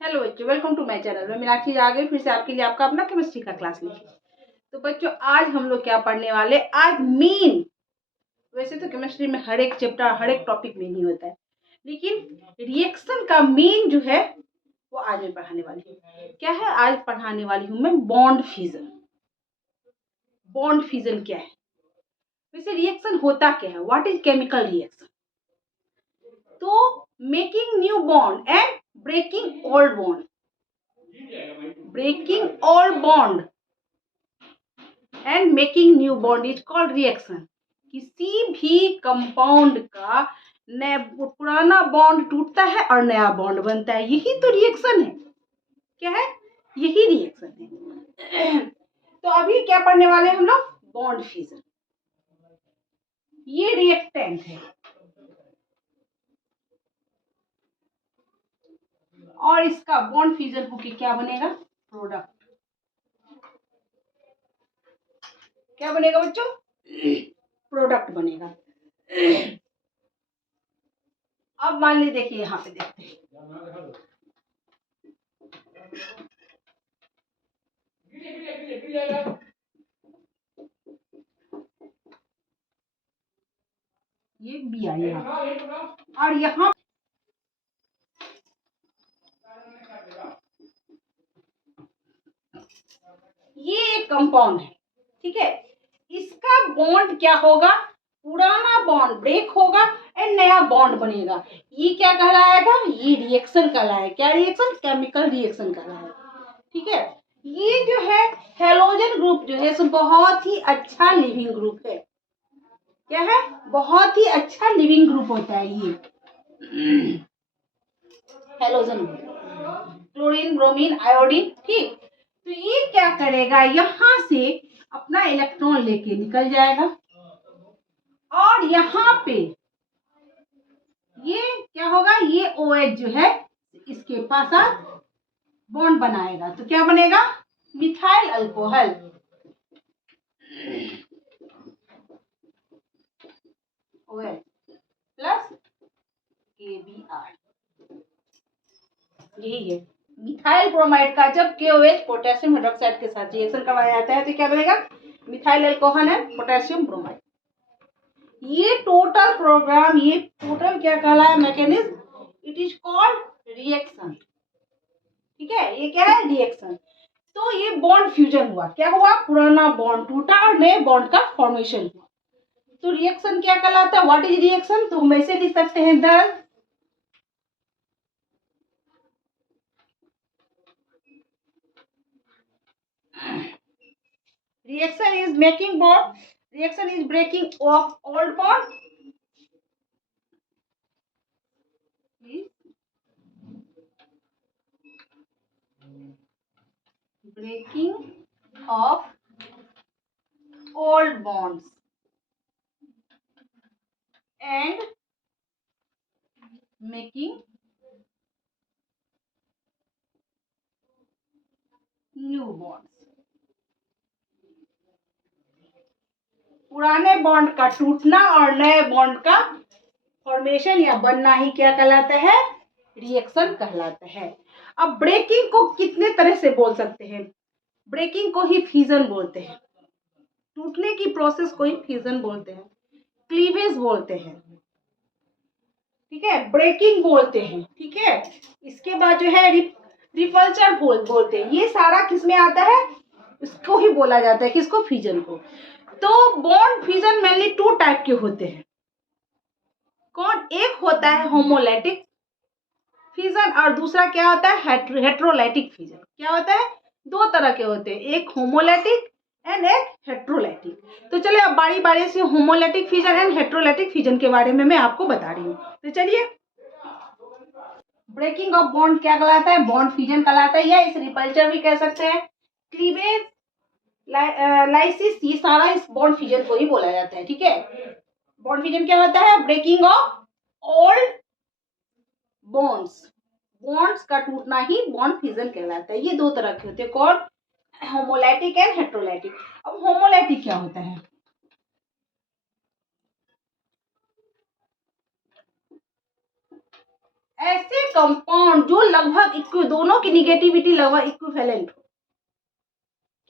Hello बच्चों, welcome to my channel. मैं मीनाक्षी आ गई फिर से आपके लिए आपका अपना केमिस्ट्री का क्लास लेके। तो बच्चों आज हम लोग क्या पढ़ने वाले, आज मीन। वैसे तो केमिस्ट्री में हर एक चैप्टर हर एक टॉपिक में नहीं होता है, लेकिन रिएक्शन का मीन जो है वो आज मैं पढ़ाने वाली हूँ। क्या है, आज पढ़ाने वाली हूँ मैं बॉन्ड फ्यूजन। बॉन्ड फ्यूजन क्या है, वैसे रिएक्शन होता क्या है, व्हाट इज केमिकल रिएक्शन। तो making new bond and breaking old bond, breaking old bond and making new bond is called reaction. किसी भी कंपाउंड का पुराना बॉन्ड टूटता है और नया बॉन्ड बनता है, यही तो रिएक्शन है। क्या है, यही रिएक्शन है। तो अभी क्या पढ़ने वाले हम लोग, बॉन्ड फ्यूजन। ये रिएक्टेंट है और इसका बॉन्ड फ्यूजन होके क्या बनेगा, प्रोडक्ट। क्या बनेगा बच्चों, प्रोडक्ट बनेगा। अब मान लीजिए, देखिए यहाँ पे देखते हैं, ये बी आई यहाँ और यहाँ ये एक कंपाउंड है, ठीक है। इसका बॉन्ड क्या होगा, पुराना बॉन्ड ब्रेक होगा एंड नया बॉन्ड बनेगा। ये क्या कहलाएगा, ये रिएक्शन कहलाएगा। क्या रिएक्शन, केमिकल रिएक्शन कहलाएगा, ठीक है। ये जो है हेलोजन ग्रुप जो है सो बहुत ही अच्छा लिविंग ग्रुप है। क्या है, बहुत ही अच्छा लिविंग ग्रुप होता है ये halogen group, chlorine bromine iodine, ठीक। तो ये क्या करेगा, यहां से अपना इलेक्ट्रॉन लेके निकल जाएगा और यहाँ पे ये क्या होगा, ये OH जो है इसके पास बॉन्ड बनाएगा। तो क्या बनेगा, methyl alcohol. OH plus KBr, यही है मिथाइल ब्रोमाइड का। जब KOH पोटेशियम हाइड्रोक्साइड के साथ रिएक्शन करवाया जाता है तो क्या बनेगा, methyl alcohol and potassium bromide. ये टोटल प्रोग्राम, ये टोटल क्या कहलाया, mechanism, it is called reaction, ठीक है। ये क्या है, रिएक्शन। तो ये बॉन्ड फ्यूजन हुआ, क्या हुआ, पुराना बॉन्ड टूटा और नए बॉन्ड का फॉर्मेशन हुआ। तो रिएक्शन क्या कहलाता है, व्हाट इज रिएक्शन। तो हम ऐसे लिख सकते हैं, the reaction is making bond, reaction is breaking of old bond, breaking of old bonds and making new bonds। पुराने बॉन्ड का टूटना और नए बॉन्ड का फॉर्मेशन या बनना ही क्या कहलाता है, रिएक्शन कहलाता है। अब ब्रेकिंग को कितने तरह से बोल सकते हैं, ब्रेकिंग को ही फ्यूजन बोलते हैं, टूटने की प्रोसेस को ही फ्यूजन बोलते हैं, क्लीवेज बोलते हैं, ठीक है, ब्रेकिंग बोलते हैं, ठीक है। इसके बाद जो है रिपल्चर बोलते हैं। ये सारा किसमें आता है, इसको ही बोला जाता है, किसको, फ्यूजन को। तो bond fusion mainly two type के होते हैं। कौन, एक होता है होमोलैटिक फ्यूजन और दूसरा क्या होता है, हेट्रोलाइटिक फ्यूजन। क्या होता है, दो तरह के होते हैं, एक होमोलैटिक एंड एक हेट्रोलाइटिक। तो चलिए अब बारी बारी से होमोलैटिक फ्यूजन एंड हेट्रोलाइटिक फ्यूजन के बारे में मैं आपको बता रही हूँ। तो चलिए, ब्रेकिंग ऑफ बॉन्ड क्या कहलाता है, बॉन्ड फ्यूजन कहलाता है, या इसे रिपल्चर भी कह सकते हैं, क्लीवेज, लाइसिस, ये सारा इस बॉन्ड फ्यूजन को ही बोला जाता है, ठीक है। बॉन्ड फ्यूजन क्या होता है, breaking of old bonds, bonds का टूटना ही बॉन्ड फ्यूजन कहलाता है। ये दो तरह के होते हैं, कौन, होमोलैटिक एंड हेट्रोलाइटिक। अब होमोलैटिक क्या होता है, ऐसे कंपाउंड जो लगभग दोनों की निगेटिविटी लगभग इक्विवेलेंट हो।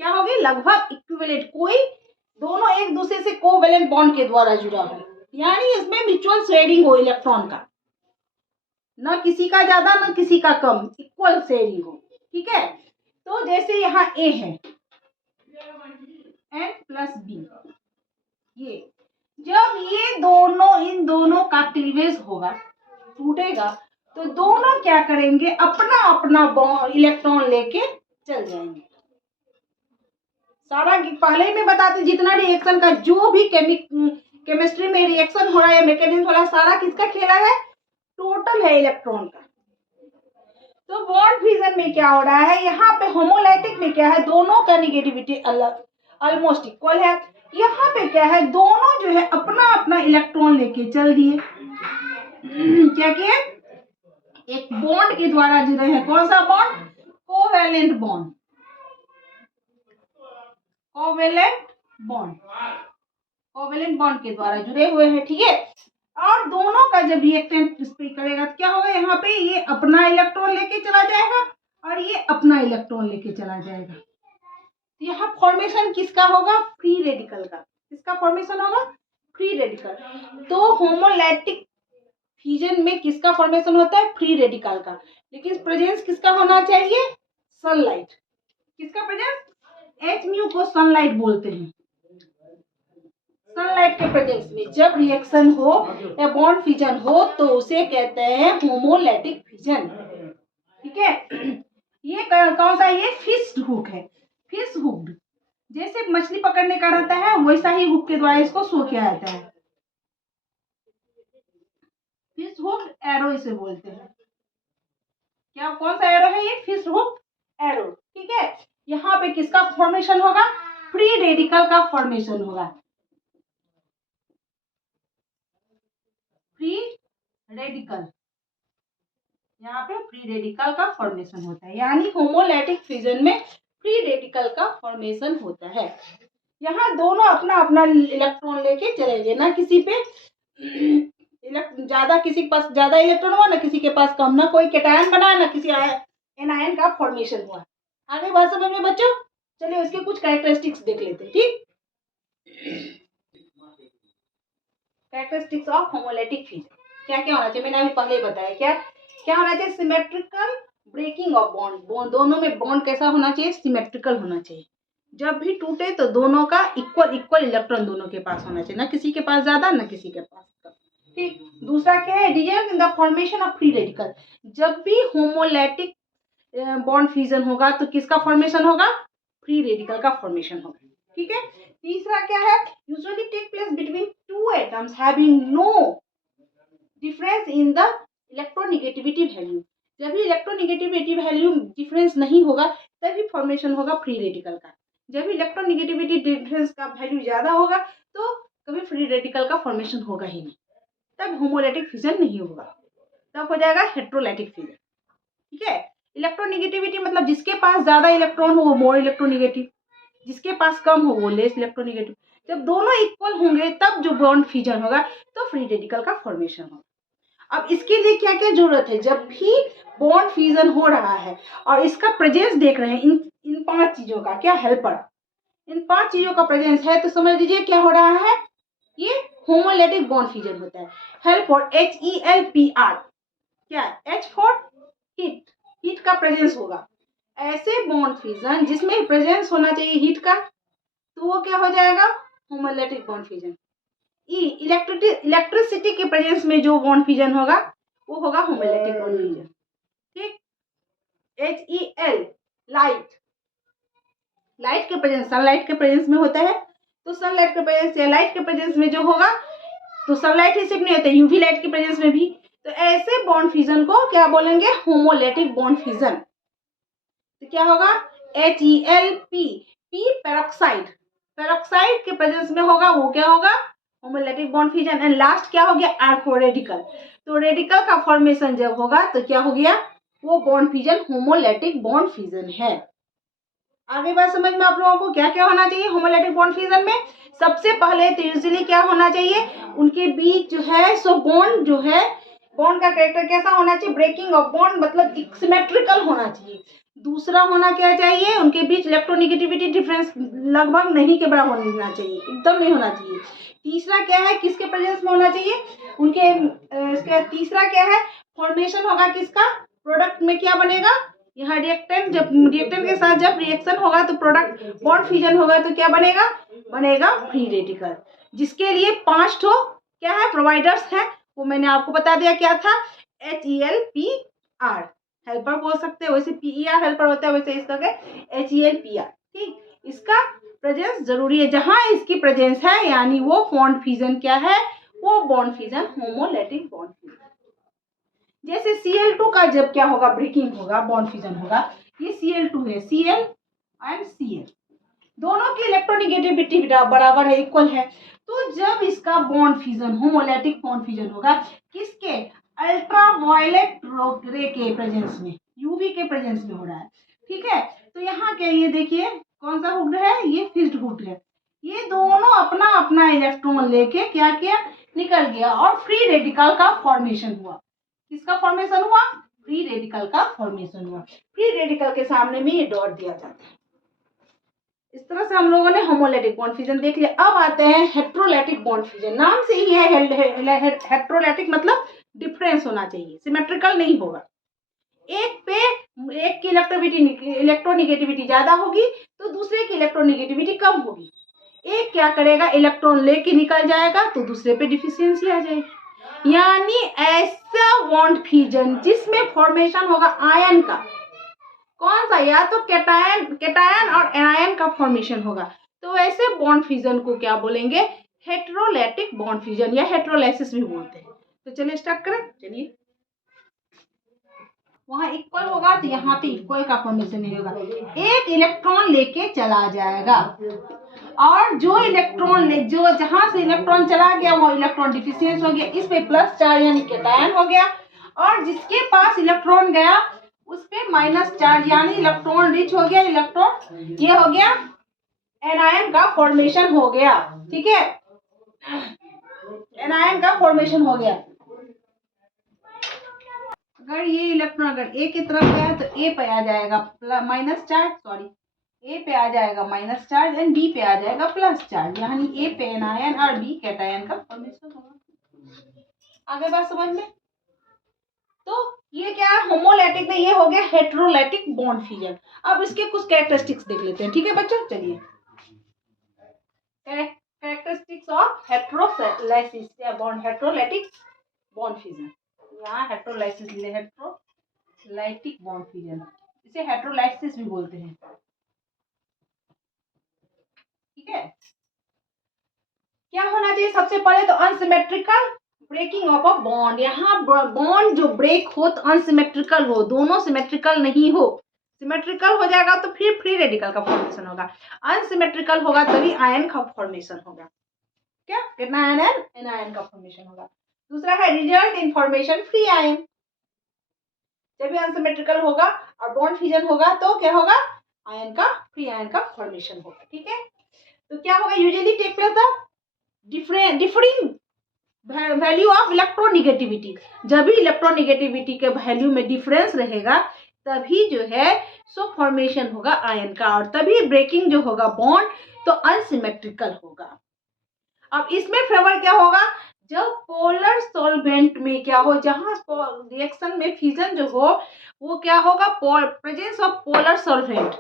क्या होगी? लगभग इक्विवेलेंट, कोई दोनों एक दूसरे से कोवेलेंट बॉन्ड के द्वारा जुड़ा हो, यानी इसमें म्यूचुअल शेयरिंग हो इलेक्ट्रॉन का, न किसी का ज्यादा न किसी का कम, इक्वल शेयरिंग हो। ठीक है, तो जैसे यहाँ ए है N+B, ये जब ये दोनों इन दोनों का क्लीवेज होगा, टूटेगा, तो दोनों क्या करेंगे? अपना अपना इलेक्ट्रॉन लेके चल जाएंगे। सारा पहले में बताते जितना रिएक्शन का जो भी केमिस्ट्री में रिएक्शन हो रहा है, मैकेनिज्म हो रहा है, सारा किसका खेला है? टोटल है इलेक्ट्रॉन का। तो बॉन्ड फ्यूजन में क्या हो रहा है? यहाँ पे होमोलाइटिक में क्या है? दोनों का निगेटिविटी अलग ऑलमोस्ट इक्वल है। यहाँ पे क्या है? दोनों जो है अपना अपना इलेक्ट्रॉन लेके चल दिए। क्या किए? एक बॉन्ड के द्वारा जुड़े हैं। कौन सा bond? Covalent bond. Covalent bond, covalent bond के द्वारा जुड़े हुए हैं। ठीक है, और दोनों का जब रिएक्टेंट स्प्रे करेगा तो क्या होगा? यहाँ पे ये अपना इलेक्ट्रॉन लेके चला जाएगा और ये अपना इलेक्ट्रॉन लेके चला जाएगा। तो यहाँ फॉर्मेशन किसका होगा? फ्री रेडिकल का। किसका फॉर्मेशन होगा? Free radical. तो होमोलैटिक फ्यूजन में किसका फॉर्मेशन होता है? फ्री रेडिकल का। लेकिन प्रेजेंस किसका होना चाहिए? सनलाइट। किसका प्रेजेंस? H को सनलाइट बोलते हैं। सनलाइट के प्रेजेंस में जब रिएक्शन हो या बॉन्ड फ्यूजन हो तो उसे कहते हैं होमोलैटिक फ्यूजन। ठीक है, ये कौन सा? ये फिश हुक है। फिश हुक जैसे मछली पकड़ने का रहता है, वैसा ही हुक के द्वारा इसको शो किया जाता है। फिश हुक एरो इसे बोलते हैं। क्या कौन सा एरो है? ये फिश हुक एरो। ठीक है, यहाँ पे किसका फॉर्मेशन होगा? फ्री रेडिकल का फॉर्मेशन होगा। फ्री रेडिकल, यहाँ पे फ्री रेडिकल का फॉर्मेशन होता है, यानी होमोलैटिक फ्यूजन में फ्री रेडिकल का फॉर्मेशन होता है। यहाँ दोनों अपना अपना इलेक्ट्रॉन लेके चलेंगे, ना किसी पे ज्यादा, किसी के पास ज्यादा इलेक्ट्रॉन हुआ, ना किसी के पास कम, ना कोई कैटायन बना, ना किसी एनायन का फॉर्मेशन हुआ। आगे बात समझ में बच्चों? चलिए उसके कुछ कैरेक्टरिस्टिक्स देख लेते हैं। ठीक, कैरेक्टरिस्टिक्स ऑफ होमोलैटिक फ्यूजन क्या क्या होना चाहिए? मैंने अभी पहले ही बताया। क्या क्या होना चाहिए? Symmetrical breaking of bond. दोनों में बॉन्ड कैसा होना चाहिए? सिमेट्रिकल होना चाहिए। जब भी टूटे तो दोनों का इक्वल इलेक्ट्रॉन दोनों के पास होना चाहिए, ना किसी के पास ज्यादा ना किसी के पास कम। ठीक, दूसरा क्या है? Result in the formation of free radical. जब भी होमोलैटिक बॉन्ड फ्यूजन होगा तो किसका फॉर्मेशन होगा? फ्री रेडिकल का फॉर्मेशन होगा। ठीक है, तीसरा क्या है? Usually take place between two atoms having no difference in the electronegativity value. जब भी इलेक्ट्रोनेगेटिविटी वैल्यू डिफरेंस नहीं होगा तभी फॉर्मेशन होगा फ्री रेडिकल का। जब इलेक्ट्रोनेगेटिविटी डिफरेंस का वैल्यू ज्यादा होगा तो कभी फ्री रेडिकल का फॉर्मेशन होगा ही नहीं, तब होमोलैटिक फ्यूजन नहीं होगा, तब हो जाएगा हेट्रोलाइटिक फ्यूजन। ठीक है, इलेक्ट्रोनेगेटिविटी मतलब जिसके पास ज्यादा इलेक्ट्रॉन हो वो मोर इलेक्ट्रोनेगेटिव, जिसके पास कम हो वो लेस इलेक्ट्रोनेगेटिव। जब दोनों इक्वल होंगे तब जो बॉन्ड फ्यूजन होगा तो फ्री रेडिकल का फॉर्मेशन होगा। अब इसके लिए क्या क्या जरूरत है? जब भी बॉन्ड फ्यूजन हो रहा है और इसका प्रेजेंस देख रहे हैं, इन 5 चीजों का क्या हेल्पर, इन 5 चीजों का प्रेजेंस है तो समझ लीजिए क्या हो रहा है? ये होमोलैटिक बॉन्ड फ्यूजन होता है। हेल्प फॉर HELPR, क्या? H फॉर हीट, हीट का प्रेजेंस होगा। ऐसे बॉन्ड फ्यूजन जिसमें प्रेजेंस होना चाहिए हीट का तो वो क्या हो जाएगा? होमोलैटिक बॉन्ड फ्यूजन। इलेक्ट्रिसिटी के प्रेजेंस में जो बॉन्ड फ्यूजन होगा वो होगा होमोलैटिक बॉन्ड फ्यूजन। ठीक, HEL लाइट, लाइट के प्रेजेंस सनलाइट के प्रेजेंस में होता है, तो सनलाइट के प्रेजेंस या लाइट के प्रेजेंस में जो होगा तो सनलाइट ही सिर्फ नहीं होता, यूवी लाइट के प्रेजेंस में भी। तो ऐसे बॉन्ड फ्यूजन को क्या बोलेंगे? होमोलैटिक बॉन्ड फ्यूजन। तो क्या होगा? HELP, पी पेरोक्साइड, पेरोक्साइड के प्रेजेंस में होगा वो क्या होगा? होमोलैटिक बॉन्ड फ्यूजन। एंड लास्ट क्या हो गया? आर्को रेडिकल। तो रेडिकल का फॉर्मेशन जब होगा तो क्या हो गया? वो बॉन्ड फ्यूजन होमोलैटिक बॉन्ड फ्यूजन है। आगे बात समझ में आप लोगों को क्या क्या होना चाहिए होमोलैटिक बॉन्ड फ्यूजन में? सबसे पहले तो यूजुअली क्या होना चाहिए? उनके बीच जो है सो बॉन्ड जो है बॉन्ड का कैरेक्टर कैसा होना चाहिए? ब्रेकिंग ऑफ बॉन्ड मतलब सिमेट्रिकल होना चाहिए। दूसरा होना क्या चाहिए? उनके बीच इलेक्ट्रोनिगेटिविटी डिफरेंस लगभग नहीं के बराबर होना चाहिए, एकदम नहीं होना चाहिए। तीसरा क्या है? किसके प्रेजेंस में होना चाहिए? उनके इसके तीसरा क्या है? फॉर्मेशन होगा किसका? प्रोडक्ट में क्या बनेगा? यहाँ रिएक्टेंट, जब रिएक्टेंट के साथ जब रिएक्शन होगा तो प्रोडक्ट बॉन्ड फ्यूजन होगा तो क्या बनेगा? बनेगा फ्री रेडिकल, जिसके लिए 5 ठो क्या है? प्रोवाइडर्स है। वो मैंने आपको बता दिया क्या था? HELPR हेल्पर बोल सकते हैं, वैसे PER हेल्पर होता है, वैसे इसका क्या? HELPR। ठीक, इसका प्रेजेंस जरूरी है। जहां इसकी प्रेजेंस है यानी वो बॉन्ड फ्यूजन क्या है? वो बॉन्ड फ्यूजन होमोलैटिक बॉन्ड फ्यूजन। जैसे Cl2 का जब क्या होगा? ब्रेकिंग होगा, बॉन्ड फ्यूजन होगा। ये Cl2 है, Cl एंड Cl दोनों की इलेक्ट्रोनिगेटिविटी बराबर है, इक्वल है। तो जब इसका बॉन्ड फ्यूजन होमोलैटिक बॉन्ड फ्यूजन होगा किसके? अल्ट्रावायलेट रे के प्रेजेंस में, यूवी के प्रेजेंस में हो रहा है। ठीक है, तो यहाँ क्या, ये देखिए कौन सा हुड है? ये फिक्स्ड हुड है। ये दोनों अपना अपना इलेक्ट्रॉन लेके क्या किया? निकल गया और फ्री रेडिकल का फॉर्मेशन हुआ। किसका फॉर्मेशन हुआ? फ्री रेडिकल का फॉर्मेशन हुआ। फ्री रेडिकल के सामने में ये डॉट दिया जाता है। इस तरह से हम लोगों ने होमोलैटिक बॉन्ड फ्यूजन देख लिया। अब आते हैं हेट्रोलैटिक बॉन्ड फ्यूजन। नाम से ही है हेट्रोलैटिक मतलब डिफरेंस होना चाहिए, सिमेट्रिकल नहीं होगा। एक पे एक की इलेक्ट्रोनिगेटिविटी ज्यादा होगी तो दूसरे की इलेक्ट्रोनिगेटिविटी कम होगी। एक क्या करेगा? इलेक्ट्रॉन लेके निकल जाएगा तो दूसरे पे डिफिशियंसी आ जाएगी। यानी ऐसा बॉन्ड फ्यूजन जिसमें फॉर्मेशन होगा आयन का, कौन सा? या तो कैटायन और एनायन का फॉर्मेशन होगा। तो ऐसे बॉन्ड फ्यूजन को क्या बोलेंगे? हेट्रोलैटिक बॉन्ड फ्यूजन या हेट्रोलाइसिस भी बोलते हैं। तो चलिए स्टार्ट करें। चलिए, वहां इक्वल होगा तो यहाँ पे इक्वल का फॉर्मेशन नहीं होगा। एक इलेक्ट्रॉन लेके चला जाएगा और जो इलेक्ट्रॉन जो जहां से इलेक्ट्रॉन चला गया वो इलेक्ट्रॉन डिफिशियंस हो गया, इस पे प्लस चार्ज यानी कैटायन हो गया। और जिसके पास इलेक्ट्रॉन गया उस पे माइनस चार्ज यानी इलेक्ट्रॉन रिच हो गया, इलेक्ट्रॉन ये हो गया, एनायन का फॉर्मेशन हो गया। ठीक है, एनायन का फॉर्मेशन हो गया। अगर ये इलेक्ट्रॉन अगर ए की तरफ गया तो ए पे आ जाएगा माइनस चार्ज, सॉरी ए पे आ जाएगा माइनस चार्ज एंड बी पे आ जाएगा प्लस चार्ज, यानी ए पे एनायन और बी कैटायन का फॉर्मेशन होगा। आगे बात समझ में? तो ये क्या है? होमोलैटिक में ये हो गया हेट्रोलैटिक बॉन्ड फ्यूजन। अब इसके कुछ कैरेक्टरिस्टिक्स देख लेते हैं। ठीक है बच्चों, चलिए कैरेक्टरिस्टिक्स ऑफ हेट्रोलाइसिस या बॉन्ड हेट्रोलैटिक बॉन्ड फ्यूजन। यहाँ हेट्रोलाइसिस हेट्रोलाइटिक बॉन्ड फ्यूजन, इसे हेट्रोलाइसिस भी बोलते हैं। ठीक है, क्या होना चाहिए? सबसे पहले तो unsymmetrical breaking of a bond. यहाँ बॉन्ड जो ब्रेक हो तो अनसिमेट्रिकल हो, दोनों सिमेट्रिकल नहीं हो। सिमेट्रिकल हो जाएगा तो फिर फ्री रेडिकल का फॉर्मेशन होगा, अनसिमेट्रिकल होगा तभी आयन का फॉर्मेशन होगा। क्या? एनायन का फॉर्मेशन होगा। दूसरा है result in formation free ion. जब भी अनसिमेट्रिकल होगा और बॉन्ड फ्यूजन होगा तो क्या होगा? आयन का फ्री आयन का फॉर्मेशन होगा। ठीक है, तो क्या होगा? Usually take place the differing value of electronegativity. जब भी इलेक्ट्रोनिगेटिविटी के वैल्यू में डिफरेंस रहेगा तभी जो है सो फॉर्मेशन होगा आयन का, और तभी ब्रेकिंग जो होगा बॉन्ड तो अनसिमेट्रिकल होगा। अब इसमें फेवर क्या होगा? जब पोलर सॉल्वेंट में क्या हो, जहां रिएक्शन में फ्यूजन जो हो वो क्या होगा? Presence of polar solvent.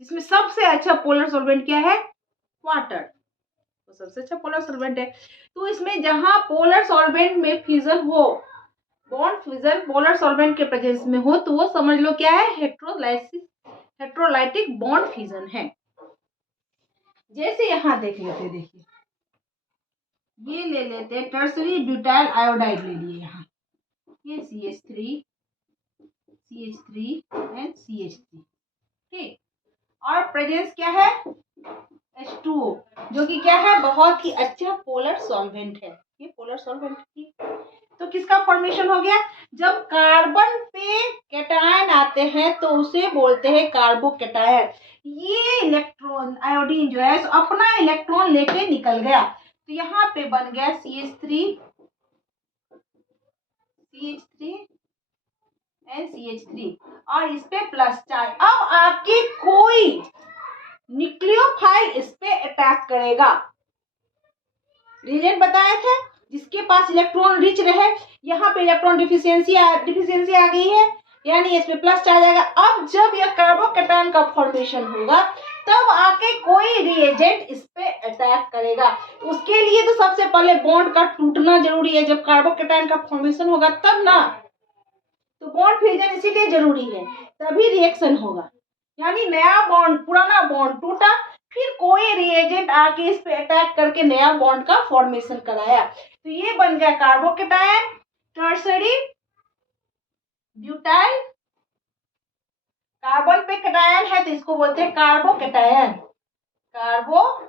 जिसमें सबसे अच्छा पोलर सॉल्वेंट क्या है? वाटर, तो सबसे अच्छा पोलर सॉल्वेंट है। तो इसमें जहां पोलर सॉल्वेंट में फ्यूजन हो, बॉन्ड फ्यूजन पोलर सॉल्वेंट के प्रेजेंस में हो, तो वो समझ लो क्या है? हेट्रोलाइटिक बॉन्ड फ्यूजन है। जैसे यहां देख लेते, देखिए ये ले लेते हैं टर्सरी ब्यूटाइल आयोडाइड ले लिए। यहाँ ये CH3 एंड CH3। ठीक, और प्रेजेंस क्या है? H2O, जो कि क्या है? बहुत ही अच्छा पोलर सॉल्वेंट है। ये पोलर सॉल्वेंट है। तो किसका फॉर्मेशन हो गया? जब कार्बन पे कैटायन आते हैं तो उसे बोलते हैं कार्बोकैटायन। ये इलेक्ट्रॉन आयोडीन जो है अपना इलेक्ट्रॉन लेके निकल गया तो यहाँ पे बन गया CH3 CH3 NCH3 और इस पे प्लस चार्ज। अब आपके कोई न्यूक्लियोफाइल इस पे अटैक करेगा। रिएजेंट बताए थे जिसके पास इलेक्ट्रॉन रिच रहे, यहाँ पे इलेक्ट्रॉन डिफिशियंसी आ गई है, यानी इस पे प्लस चार्ज आएगा। अब जब यह कार्बोकैटायन का फॉर्मेशन होगा तब आके कोई रिएजेंट इस पे अटैक करेगा। उसके लिए तो सबसे पहले बॉन्ड का टूटना जरूरी है। जब कार्बोकैटायन का फॉर्मेशन होगा तब ना, तो बॉन्ड फ्यूजन इसीलिए जरूरी है, तभी रिएक्शन होगा। यानी नया बॉन्ड, पुराना बॉन्ड टूटा, फिर कोई रिएजेंट आके इस पे अटैक करके नया बॉन्ड का फॉर्मेशन कराया, तो ये बन गया कार्बोकैटायन। टर्सरी ब्यूटाइल, कार्बन पे कैटायन है तो इसको बोलते हैं कार्बोकैटायन, कार्बोकैटायन।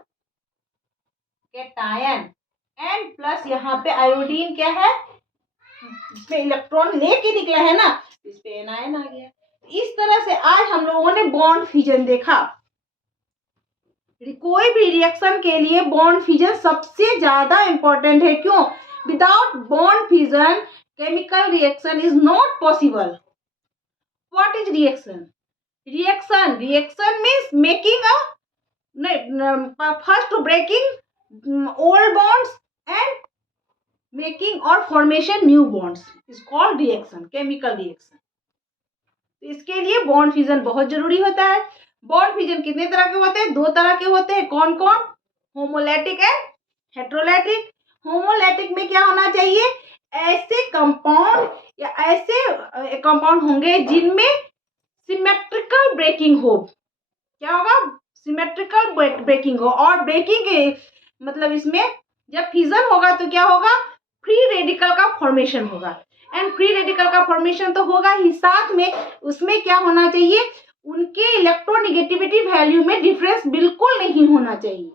एंड प्लस यहाँ पे आयोडीन क्या है, इसमें इलेक्ट्रॉन लेके निकला है ना, इस पे एनायन आ गया। इस तरह से आज हम लोगों ने बॉन्ड फ्यूजन देखा। कोई भी रिएक्शन के लिए बॉन्ड फ्यूजन सबसे ज्यादा इंपॉर्टेंट है। क्यों? Without bond fusion chemical reaction is not possible. What is reaction? Reaction means making first breaking old bonds and making or formation new bonds is called reaction, chemical reaction। इसके लिए bond fusion बहुत जरूरी होता है। Bond fusion कितने तरह के होते हैं? 2 तरह के होते हैं। कौन कौन? होमोलैटिक एंड हेट्रोलैटिक। होमोलैटिक में क्या होना चाहिए? ऐसे कंपाउंड या ऐसे कंपाउंड होंगे जिनमें सिमेट्रिकल ब्रेकिंग हो। क्या होगा? सिमेट्रिकल ब्रेकिंग हो। और ब्रेकिंग के मतलब इसमें जब फ्यूजन होगा तो क्या होगा? फ्री रेडिकल का फॉर्मेशन होगा। एंड फ्री रेडिकल का फॉर्मेशन तो होगा ही, साथ में उसमें क्या होना चाहिए? उनके इलेक्ट्रोनेगेटिविटी वैल्यू में डिफरेंस बिल्कुल नहीं होना चाहिए,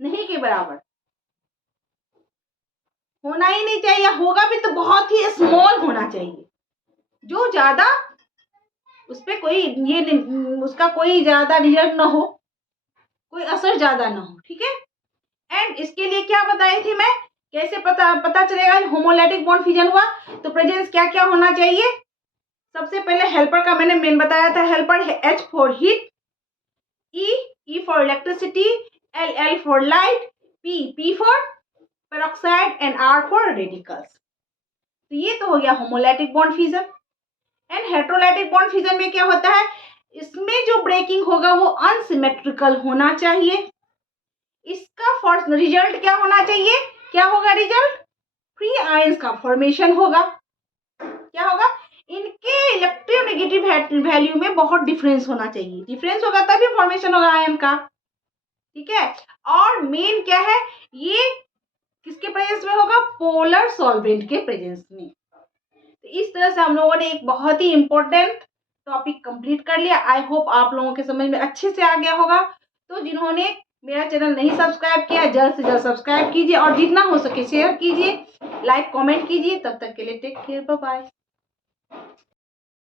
नहीं के बराबर होना ही नहीं चाहिए। होगा भी तो बहुत ही स्मॉल होना चाहिए, जो ज्यादा उस पर कोई ये उसका कोई ज्यादा रिजल्ट ना हो, कोई असर ज्यादा ना हो। ठीक है। एंड इसके लिए क्या बताई थी मैं, कैसे पता चलेगा होमोलैटिक बॉन्ड फ्यूजन हुआ? तो प्रेजेंस क्या क्या होना चाहिए? सबसे पहले हेल्पर का मैंने मेन बताया था। हेल्पर है H for heat, E for electricity, L for light, P for peroxide and R for radicals. तो ये तो हो गया homolytic bond fusion. And heterolytic bond fusion में क्या होता है? इसमें जो ब्रेकिंग होगा वो अनसिमेट्रिकल होना चाहिए। इसका फर्स्ट रिजल्ट क्या होना चाहिए? क्या होगा रिजल्ट? फ्री आयंस का फॉर्मेशन होगा। क्या होगा? इनके इलेक्ट्रोनेगेटिव वैल्यू में बहुत डिफरेंस होना चाहिए। डिफरेंस होगा तभी फॉर्मेशन होगा आयन का। ठीक है। और मेन क्या है? ये किसके प्रेजेंस में होगा? पोलर सॉल्वेंट के प्रेजेंस में। तो इस तरह से हम लोगों ने एक बहुत ही इंपॉर्टेंट टॉपिक कंप्लीट कर लिया। आई होप आप लोगों के समझ में अच्छे से आ गया होगा। तो जिन्होंने मेरा चैनल नहीं सब्सक्राइब किया, जल्द से जल्द सब्सक्राइब कीजिए और जितना हो सके शेयर कीजिए, लाइक कमेंट कीजिए। तब तक के लिए टेक केयर, बाय बाय।